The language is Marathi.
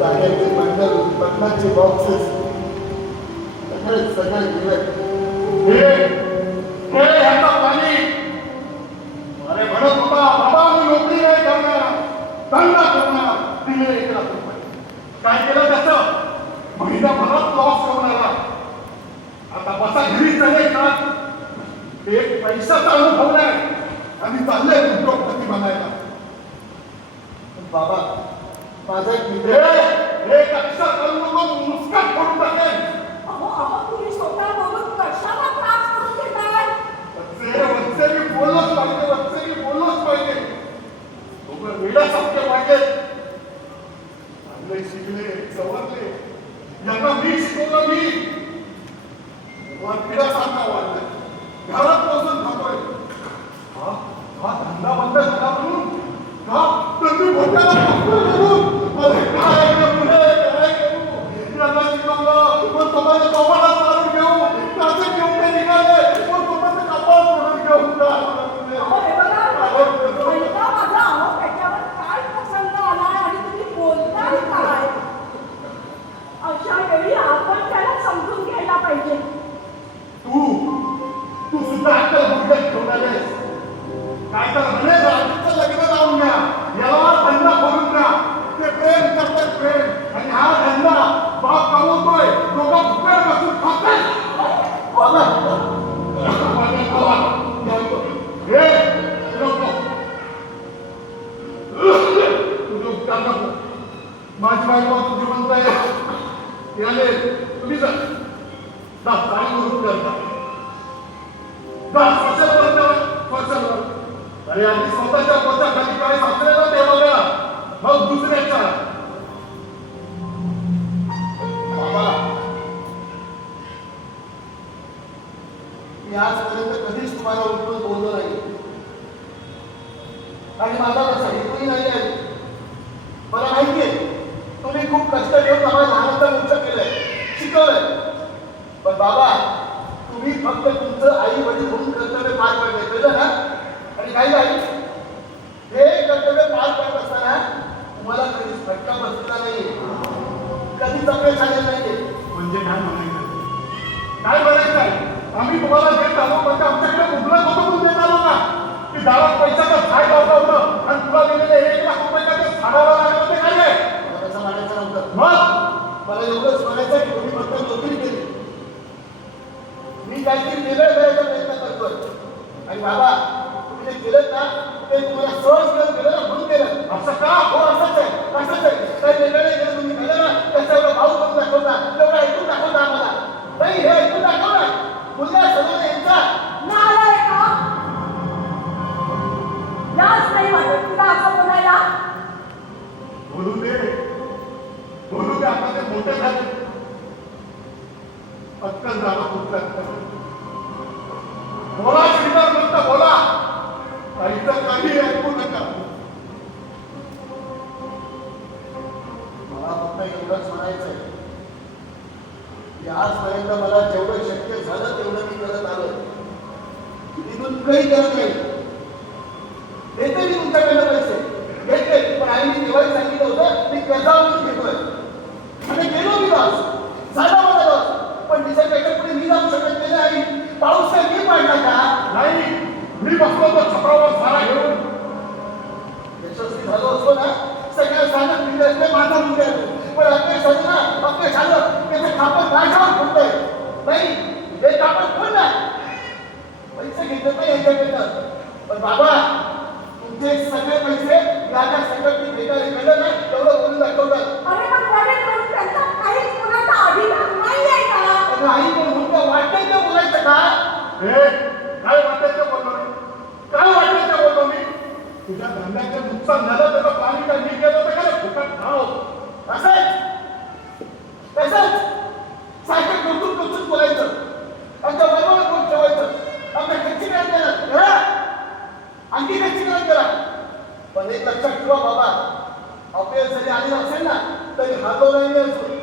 गाड्यांचे बंडल, बटनाचे बॉक्सेस सगळे गेले. ह्याचा पाणी अरे म्हणत होता बाबा मी नोकरी नाही करणार, धंदा करणार, दिले 1 लाख रुपये. काय केलं त्याचं? महिनाभरात लॉस होणारा. आता बसा घरी चालेल का? एक पैशाचा अनुभव नाही आणि चाललंय उद्योगपती बनायला. बाबा माझा एक मित्र एक अक्षर करू नको, मुस्काट करून टाकेल. तुम्ही स्वतः बोलून कशाला त्रास करून घेताय? वत्से मी बोललोच पाहिजे, वत्से मी बोललोच पाहिजे. दोघं वेड्यासारखे पाहिजे. चांगले शिकले, सवरले, यांना मी शिकवलं. मी वेड्यासारखा वाढलाय, घरात बसून खातोय. हा धंदा बंद झाला म्हणून का? तर मी भोट्याला पाठवून म्हणून अरे काय करू, यांना शिकवलं पण स्वतःच्या कपाळात मारून घेऊ, त्याचे घेऊन ते निघाले पण स्वतःचं कपाळ सोडून घेऊन त्याच्यावर काय प्रसंग आलाय आणि तुम्ही बोलताय काय? अशा वेळी आपण त्याला समजून घ्यायला पाहिजे. तू सुद्धा अक्कल बुडल्यात घेऊन आलेस. काय तर म्हणे रात्रीचं लग्न लावून घ्या, याला धंदा करून घ्या. ते प्रेम करतात प्रेम, आणि हा धंदा बाप कमवतोय, लोक फुकट बसून खातात. तुझं उपकार नको. माझी बायको तुझी म्हणताय याने तुम्ही जा गाडी करून करता अरे आधी स्वतःच्या पोटा खाली काय साचलेलं ते बघा, मग दुसऱ्याच्या. बाबा मी आजपर्यंत कधीच तुम्हाला उठून बोललो नाही आणि माझा तसा हेतूही नाही आहे. मला माहितीये तुम्ही खूप कष्ट घेऊन आम्हाला लहानपण उच्च केलंय, शिकवलंय. पण बाबा तुम्ही फक्त तुमचं आई वडील म्हणून कर्तव्य पार पाडलंय, कळलं ना? आणि काही नाही, हे कर्तव्य पार पाडत असताना तुम्हाला कधीच फटका बसला नाही, कधीच अपयश आलेलं नाहीये. म्हणजे काय म्हणायचं? काय म्हणायचं आहे? आम्ही तुम्हाला देत आलो म्हणजे आमच्याकडे मुबलक होतं म्हणून देत आलो का? की दारात पैशाचा झाड लावलं होतं आणि तुला दिलेले 1 लाख रुपये त्या झाडाला लागले होते काय रे? मला तसं म्हणायचं नव्हतं. मग मला एवढंच म्हणायचं की तुम्ही फक्त नोकरी केली, मी काहीतरी वेगळं करायचा प्रयत्न करतोय. आणि बाबा तुम्ही जे केलं ना ते तुम्हाला सहज मिळून केलं ना, म्हणून केलं. असं का? हो असंच आहे, असंच आहे. काही वेगळं नाही केलं तुम्ही, केलं ना त्याचा एवढा भाऊ करून दाखवता, एवढा ऐकून दाखवता आम्हाला. नाही हे ऐकून दाखव ना, मुलगा सगळं यांचा नालाय का? लाज नाही वाटत तुला असं बोलायला? बोलू दे, बोलू दे. आता ते मोठे झाले, पटकन झाला कुठलं. बोला श्रीमान म्हणता बोला, काहीच काही ऐकू नका. मला फक्त एवढंच म्हणायचंय की आजपर्यंत मला जेवढं शक्य झालं तेवढं मी करत आलोय. तिथून काही करत नाही. देते मी तुमच्याकडनं पैसे घेतले, पण आम्ही तेव्हाही सांगितलं होतं मी कर्जावरून घेतोय आणि गेलो मी लॉस झाला मला लॉस. पण तिच्याकडे पुढे मी जाऊ शकत नाही. आणि पाऊस काय मी पाडला का? नाही, मी बसलो तर छपरावर सारा घेऊन यशस्वी झालो असतो ना, सगळ्या सांगत दिले असते माझा मुलगा. पण अपयश झालं ना, अपयश झालं त्याचं खापड राजावर फुटतंय. नाही हे खापड फोडलं, पैसे घेतले नाही यांच्याकडनं. पण बाबा तुमचे सगळे पैसे याच्या संकट मी घेताना कळलं ना, तेवढं बोलून दाखवतात. अरे मग वडील म्हणून त्यांचा काहीच कुणाचा अधिकार नाही आहे का? नाही म्हणून का वाटेल ते बोलायचं का? काय वाटेल ते बोललो मी? काय वाटेल ते बोललो मी? तुझ्या धंद्याचं नुकसान झालं त्याचं पाणी काय मी केलं तर काय फुकट खाव असंच तसंच सारखं टोचून टोचून बोलायचं, आमच्या बरोबर बोल ठेवायचं, आमच्या खर्ची काय केलं आणखी खर्ची काय करा. पण एक लक्षात ठेवा बाबा, अपयश जरी आलेलं असेल ना तरी हातवलं नाही असतो.